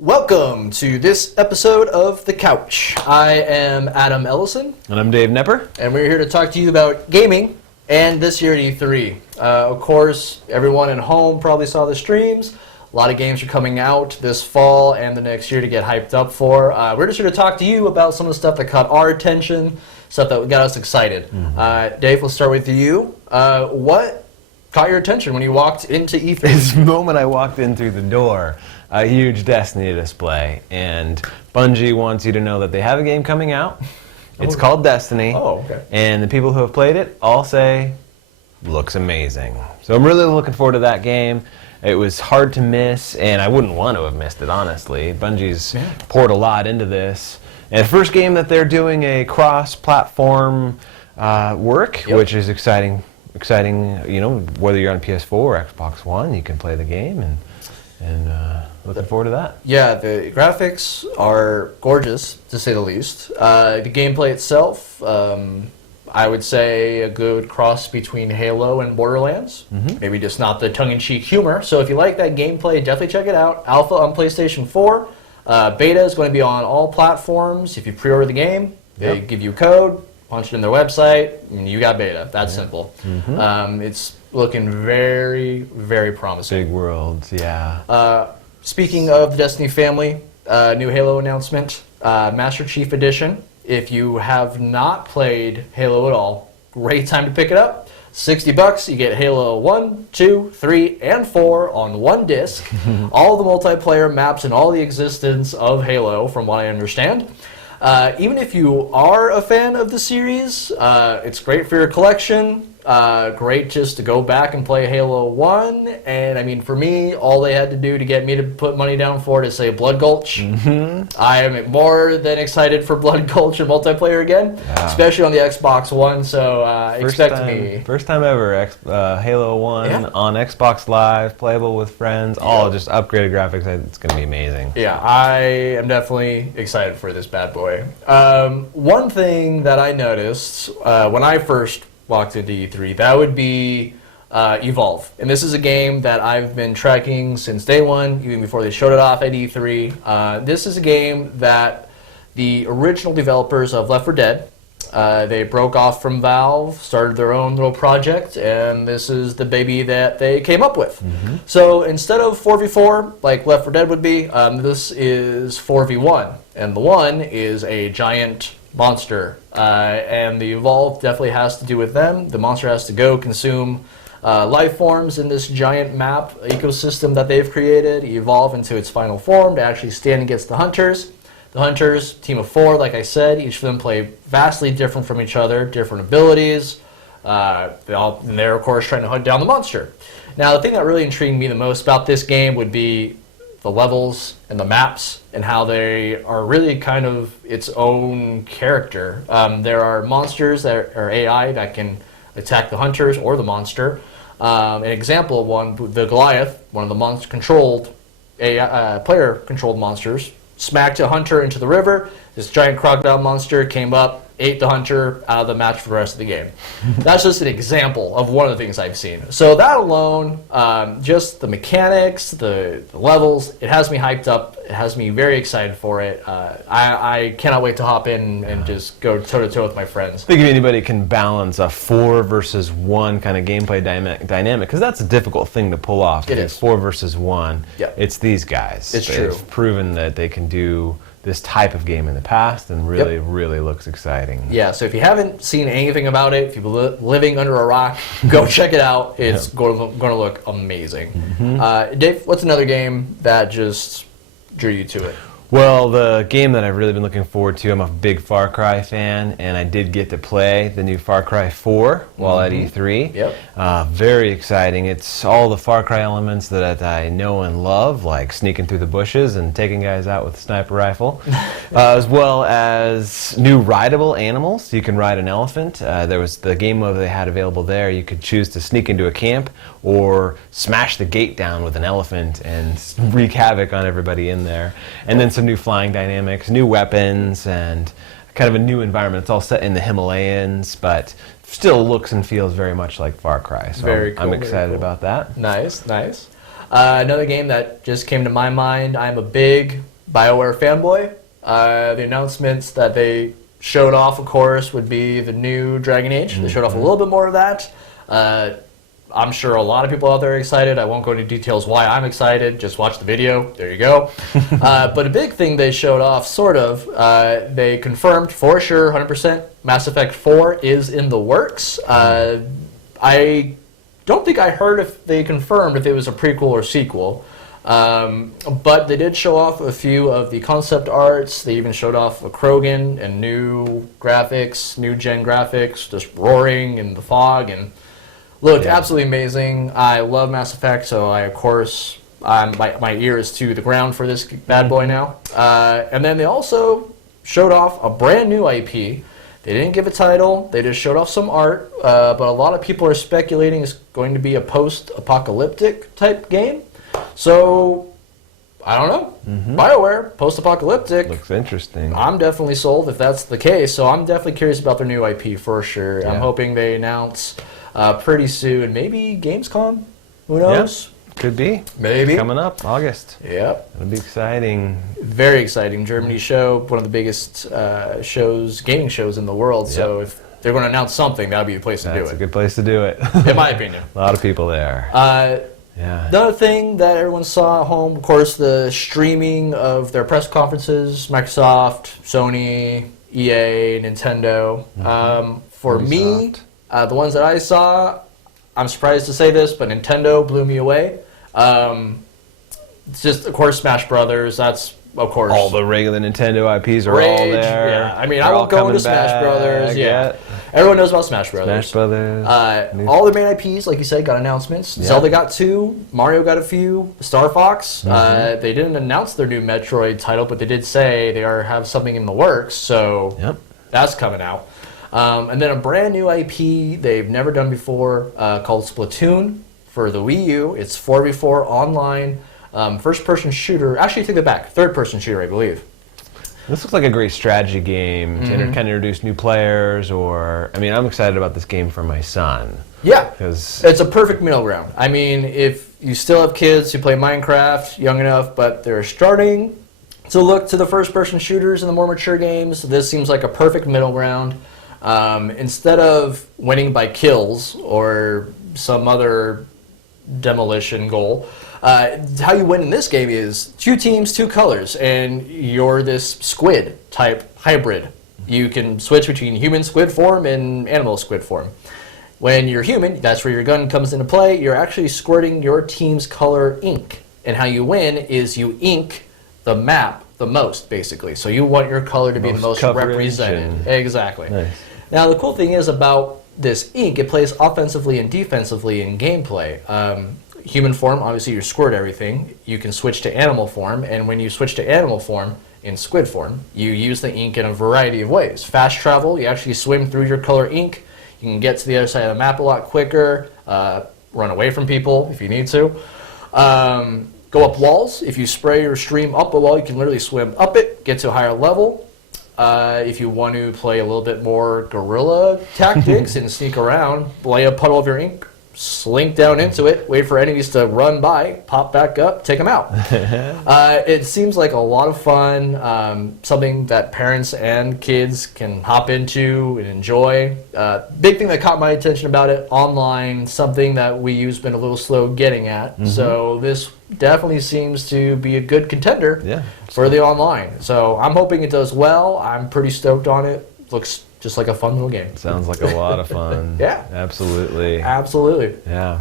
Welcome to this episode of The Couch. I am Adam Ellison. And I'm Dave Nepper. And we're here to talk to you about gaming and this year at E3. Of course, everyone at home probably saw the streams. A lot of games are coming out this fall and the next year to get hyped up for. We're just here to talk to you about some of the stuff that caught our attention, stuff that got us excited. Dave, we'll start with you. What caught your attention when you walked into E3? This moment I walked in through the door, a huge Destiny display, and Bungie wants you to know that they have a game coming out. It's called Destiny. Oh, okay. And the people who have played it all say, looks amazing. So I'm really looking forward to that game. It was hard to miss, and I wouldn't want to have missed it, honestly. Bungie's poured a lot into this. And the first game that they're doing a cross-platform work, which is exciting. You know, whether you're on PS4 or Xbox One, you can play the game, and looking forward to that. Yeah, the graphics are gorgeous, to say the least. The gameplay itself, I would say a good cross between Halo and Borderlands. Maybe just not the tongue-in-cheek humor. So if you like that gameplay, definitely check it out. Alpha on PlayStation 4. Beta is going to be on all platforms. If you pre-order the game, they give you a code, punch it in their website, and you got beta. That's simple. It's looking very, very promising. Big worlds, yeah. Speaking of the Destiny family, new Halo announcement, Master Chief Edition. If you have not played Halo at all, great time to pick it up. $60, you get Halo 1, 2, 3, and 4 on one disc. All the multiplayer maps and all the existence of Halo, from what I understand. Even if you are a fan of the series, it's great for your collection. Great just to go back and play Halo 1. And I mean, for me, all they had to do to get me to put money down for it is say Blood Gulch. I am more than excited for Blood Gulch and multiplayer again, especially on the Xbox One. So First time ever, Halo 1 on Xbox Live, playable with friends, all just upgraded graphics. It's going to be amazing. Yeah, I am definitely excited for this bad boy. One thing that I noticed when I first walked into E3, that would be Evolve. And this is a game that I've been tracking since day one, even before they showed it off at E3. This is a game that the original developers of Left 4 Dead, they broke off from Valve, started their own little project, and this is the baby that they came up with. So instead of 4v4, like Left 4 Dead would be, this is 4v1. And the one is a giant monster, and the Evolve definitely has to do with them. The monster has to go consume life forms in this giant map ecosystem that they've created, evolve into its final form to actually stand against the hunters. The hunters, team of 4, like I said, each of them play vastly different from each other, different abilities. They're of course trying to hunt down the monster. Now, the thing that really intrigued me the most about this game would be the levels and the maps and how they are really kind of its own character. There are monsters that are AI that can attack the hunters or the monster. An example of one, the Goliath, one of the monster-controlled player-controlled monsters, smacked a hunter into the river. This giant crocodile monster came up, ate the hunter, out of the match for the rest of the game. That's just an example of one of the things I've seen. So that alone, just the mechanics, the levels, it has me hyped up. It has me very excited for it. I cannot wait to hop in and just go toe-to-toe with my friends. I think if anybody can balance a 4 versus 1 kind of gameplay dynamic, because that's a difficult thing to pull off. It is. 4 versus 1. Yeah. It's these guys. It's true. They've proven that they can do this type of game in the past, and really looks exciting. Yeah, so if you haven't seen anything about it, if you've been living under a rock, go check it out. It's going to look amazing. Dave, what's another game that just drew you to it? Well, the game that I've really been looking forward to, I'm a big Far Cry fan, and I did get to play the new Far Cry 4 while at E3. Very exciting. It's all the Far Cry elements that I know and love, like sneaking through the bushes and taking guys out with a sniper rifle, as well as new rideable animals. You can ride an elephant. There was the game mode they had available there. You could choose to sneak into a camp or smash the gate down with an elephant and wreak havoc on everybody in there. And then some new flying dynamics, new weapons, and kind of a new environment. It's all set in the Himalayas, but still looks and feels very much like Far Cry. So Very cool, I'm excited about that. Nice, nice. Another game that just came to my mind, I'm a big BioWare fanboy. The announcements that they showed off, of course, would be the new Dragon Age. They showed off a little bit more of that. I'm sure a lot of people out there are excited. I won't go into details why I'm excited. Just watch the video. There you go. But a big thing they showed off, sort of, they confirmed for sure, 100%, Mass Effect 4 is in the works. I don't think I heard if they confirmed if it was a prequel or sequel. But they did show off a few of the concept arts. They even showed off a Krogan and new graphics, new gen graphics, just roaring in the fog, and looked absolutely amazing. I love Mass Effect, so I, of course, my ear is to the ground for this bad boy now. And then they also showed off a brand new IP. They didn't give a title. They just showed off some art. But a lot of people are speculating it's going to be a post-apocalyptic type game. So, I don't know. BioWare, post-apocalyptic. Looks interesting. I'm definitely sold if that's the case. So I'm definitely curious about their new IP for sure. Yeah. I'm hoping they announce pretty soon. Maybe Gamescom? Who knows? Yep. Could be. Maybe. Coming up, August. Yep. It'll be exciting. Very exciting. Germany show, one of the biggest gaming shows in the world. Yep. So if they're going to announce something, that would be the place to do it. That's a good place to do it. In my opinion. A lot of people there. Yeah. Another thing that everyone saw at home, of course, the streaming of their press conferences, Microsoft, Sony, EA, Nintendo. For me, the ones that I saw, I'm surprised to say this, but Nintendo blew me away. It's just, of course, Smash Brothers. That's, of course. All the regular Nintendo IPs are all there. Yeah, I mean, I won't go into Smash Brothers. Yeah. Everyone knows about Smash Brothers. Smash Brothers. All the main IPs, like you said, got announcements. Yeah. Zelda got 2. Mario got a few. Star Fox. They didn't announce their new Metroid title, but they did say they have something in the works. So that's coming out. And then a brand new IP they've never done before called Splatoon for the Wii U. It's 4v4 online. First-person shooter. Actually, take that back. Third-person shooter, I believe. This looks like a great strategy game to kind of introduce new players, or... I mean, I'm excited about this game for my son. Yeah, it's a perfect middle ground. I mean, if you still have kids who play Minecraft, young enough, but they're starting to look to the first-person shooters and the more mature games, this seems like a perfect middle ground. Instead of winning by kills or some other demolition goal, how you win in this game is 2 teams, 2 colors, and you're this squid type hybrid. You can switch between human squid form and animal squid form. When you're human, that's where your gun comes into play. You're actually squirting your team's color ink, and how you win is you ink the map the most, basically. So you want your color to be the most represented. Exactly. Nice. Now the cool thing is about this ink, it plays offensively and defensively in gameplay. Human form, obviously you squirt everything. You can switch to animal form, and when you switch to animal form, in squid form, you use the ink in a variety of ways. Fast travel, you actually swim through your color ink. You can get to the other side of the map a lot quicker, run away from people if you need to. Go up walls. If you spray or stream up a wall, you can literally swim up it, get to a higher level. If you want to play a little bit more guerrilla tactics and sneak around, lay a puddle of your ink, slink down into it, wait for enemies to run by, pop back up, take them out. It seems like a lot of fun, something that parents and kids can hop into and enjoy. Big thing that caught my attention about it, online, something that Wii U's been a little slow getting at. So this definitely seems to be a good contender for the online. So I'm hoping it does well. I'm pretty stoked on it. Looks just like a fun little game. Sounds like a lot of fun. Yeah. Absolutely. Absolutely. Yeah.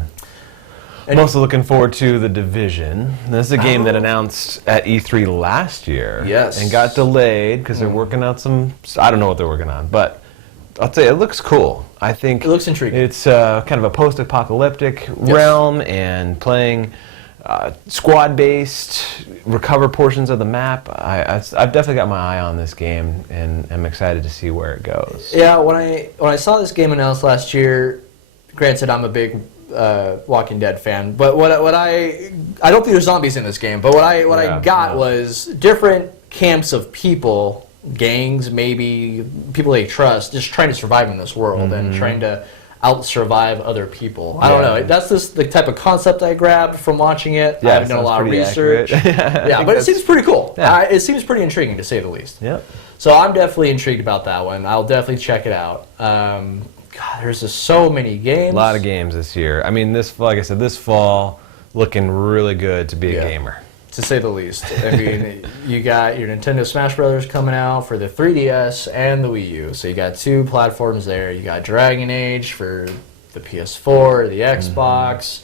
I'm also looking forward to The Division. This is a game that announced at E3 last year. Yes. And got delayed because they're working on some... I don't know what they're working on, but I'll tell you, it looks cool. I think... It looks intriguing. It's kind of a post-apocalyptic realm, and playing... squad-based, recover portions of the map. I've definitely got my eye on this game, and I'm excited to see where it goes. Yeah, when I saw this game announced last year, granted I'm a big Walking Dead fan, but what I don't think there's zombies in this game, but what I got was different camps of people, gangs, maybe people they trust, just trying to survive in this world and trying to out-survive other people. I don't know. That's just the type of concept I grabbed from watching it. I haven't done a lot of research. Yeah, but it seems pretty cool. Yeah. It seems pretty intriguing, to say the least. Yep. So I'm definitely intrigued about that one. I'll definitely check it out. God, there's just so many games. A lot of games this year. I mean, like I said, this fall looking really good to be a gamer. To say the least. I mean, you got your Nintendo Smash Brothers coming out for the 3DS and the Wii U. So you got 2 platforms there. You got Dragon Age for the PS4, the Xbox.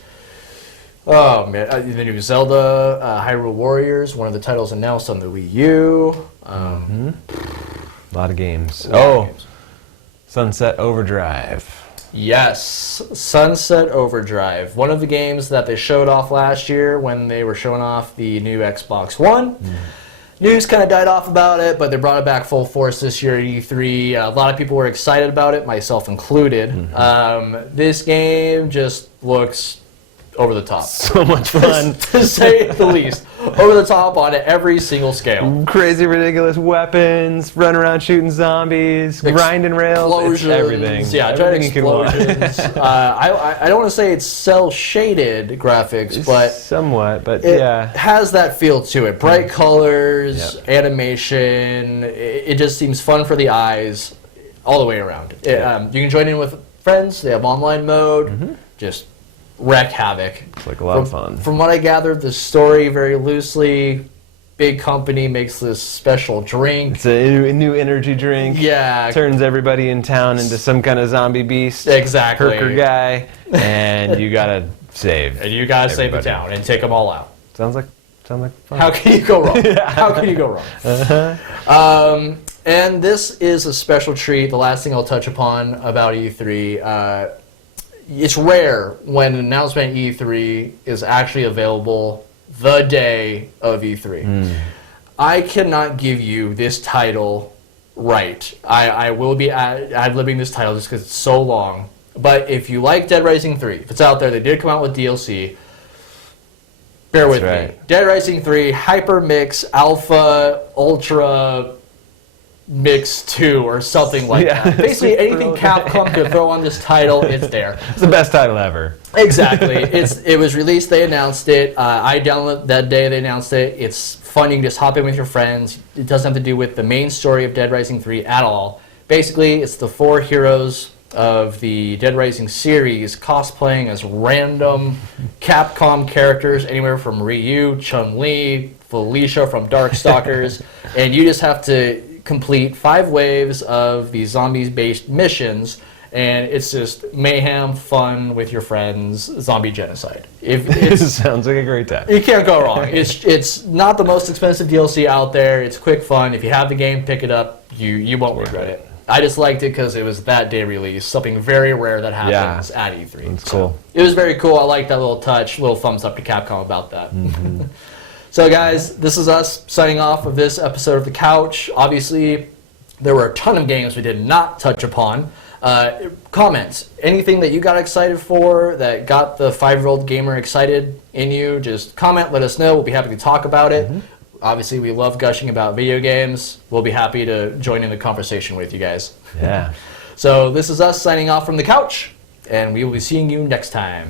Oh, man. The new Zelda, Hyrule Warriors, one of the titles announced on the Wii U. A lot of games. Games. Sunset Overdrive. Yes, Sunset Overdrive. One of the games that they showed off last year when they were showing off the new Xbox One. News kind of died off about it, but they brought it back full force this year at E3. A lot of people were excited about it, myself included. This game just looks over the top. So much fun. To say the least. Over the top on every single scale. Crazy, ridiculous weapons, run around shooting zombies, grinding rails, it's everything. Yeah, everything explosions. I don't want to say it's cel-shaded graphics, but somewhat, but it has that feel to it. Bright colors, animation. It just seems fun for the eyes all the way around. You can join in with friends. They have online mode. Just wreak havoc. It's like a lot of fun. From what I gathered, the story very loosely, big company makes this special drink. It's a new energy drink. Yeah. Turns everybody in town into some kind of zombie beast. Exactly. Herker guy. And you gotta save. And you gotta save the town and take them all out. Sounds like fun. How can you go wrong? How can you go wrong? And this is a special treat. The last thing I'll touch upon about E3. It's rare when an announcement at E3 is actually available the day of E3. I cannot give you this title right. I will be ad-libbing this title just because it's so long. But if you like Dead Rising 3, if it's out there, they did come out with DLC. Bear with me. Dead Rising 3, Hyper Mix, Alpha, Ultra Mix 2 or something like that. Basically anything Capcom could throw on this title, it's there. It's the best title ever. Exactly. It was released, they announced it. I downloaded that day they announced it. It's fun, you can just hop in with your friends. It doesn't have to do with the main story of Dead Rising 3 at all. Basically, it's the 4 heroes of the Dead Rising series cosplaying as random Capcom characters, anywhere from Ryu, Chun-Li, Felicia from Darkstalkers, and you just have to complete 5 waves of these zombies-based missions, and it's just mayhem, fun with your friends, zombie genocide. It sounds like a great time. You can't go wrong. It's not the most expensive DLC out there. It's quick fun. If you have the game, pick it up. You won't regret it. I just liked it because it was that day release, something very rare that happens at E3. That's cool. It was very cool. I like that little touch. Little thumbs up to Capcom about that. So guys, this is us signing off of this episode of The Couch. Obviously, there were a ton of games we did not touch upon. Comments, anything that you got excited for, that got the 5-year-old gamer excited in you, just comment, let us know. We'll be happy to talk about it. Obviously, we love gushing about video games. We'll be happy to join in the conversation with you guys. Yeah. So this is us signing off from The Couch, and we will be seeing you next time.